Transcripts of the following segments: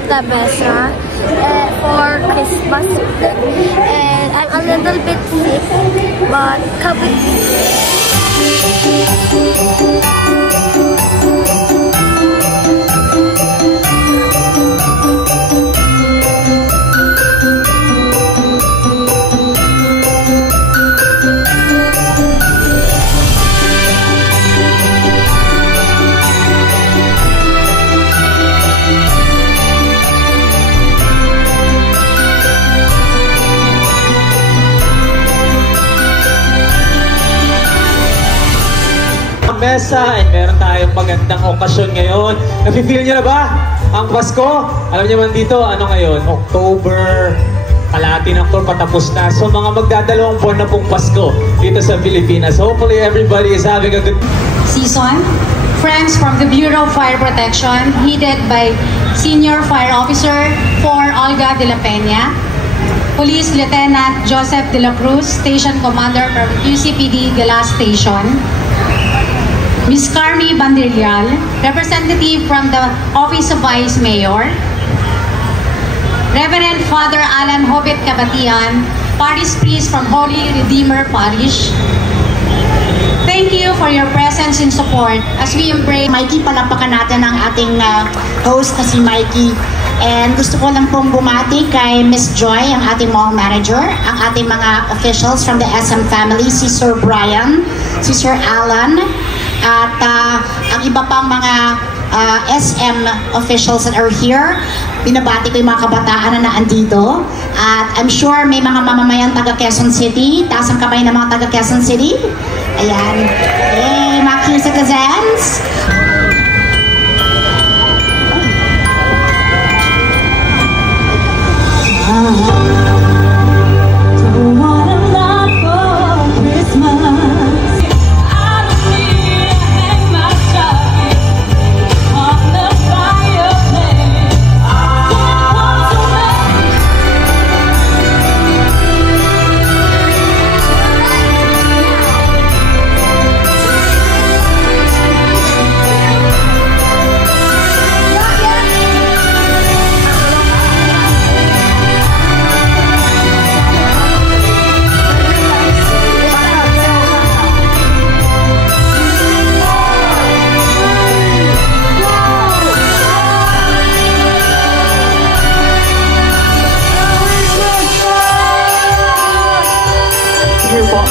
Santa Mesa for Christmas, and I'm a little bit sick, but come with me. Mesa, and meron tayong magandang okasyon ngayon. Nafe-feel nyo na ba ang Pasko? Alam nyo man dito, ano ngayon? October, kalahati ng October, patapos na. So mga magdadalawang buwan na pong Pasko dito sa Pilipinas. Hopefully everybody is having a good season. Friends from the Bureau of Fire Protection, headed by Senior Fire Officer for Olga de la Peña, Police Lieutenant Joseph de la Cruz, Station Commander from UCPD Galas Station, Ms. Carmi Banderial, representative from the Office of Vice Mayor, Reverend Father Alan Hobet Kabatian, Parish Priest from Holy Redeemer Parish. Thank you for your presence and support as we embrace. Mikey, palapakan natin ang ating host na si Mikey. And gusto ko lang pong bumati kay Miss Joy, ang ating mall manager, ang ating mga officials from the SM family, si Sir Brian, si Sir Alan, at ang iba pang mga SM officials that are here. Binabati ko yung mga kabataan na naandito. At I'm sure may mga mamamayan taga Quezon City. Taas ang kamay ng mga taga Quezon City. Ayan. Hey, mga Q citizens.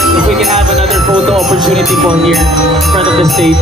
If we can have another photo opportunity for here in front of the stage.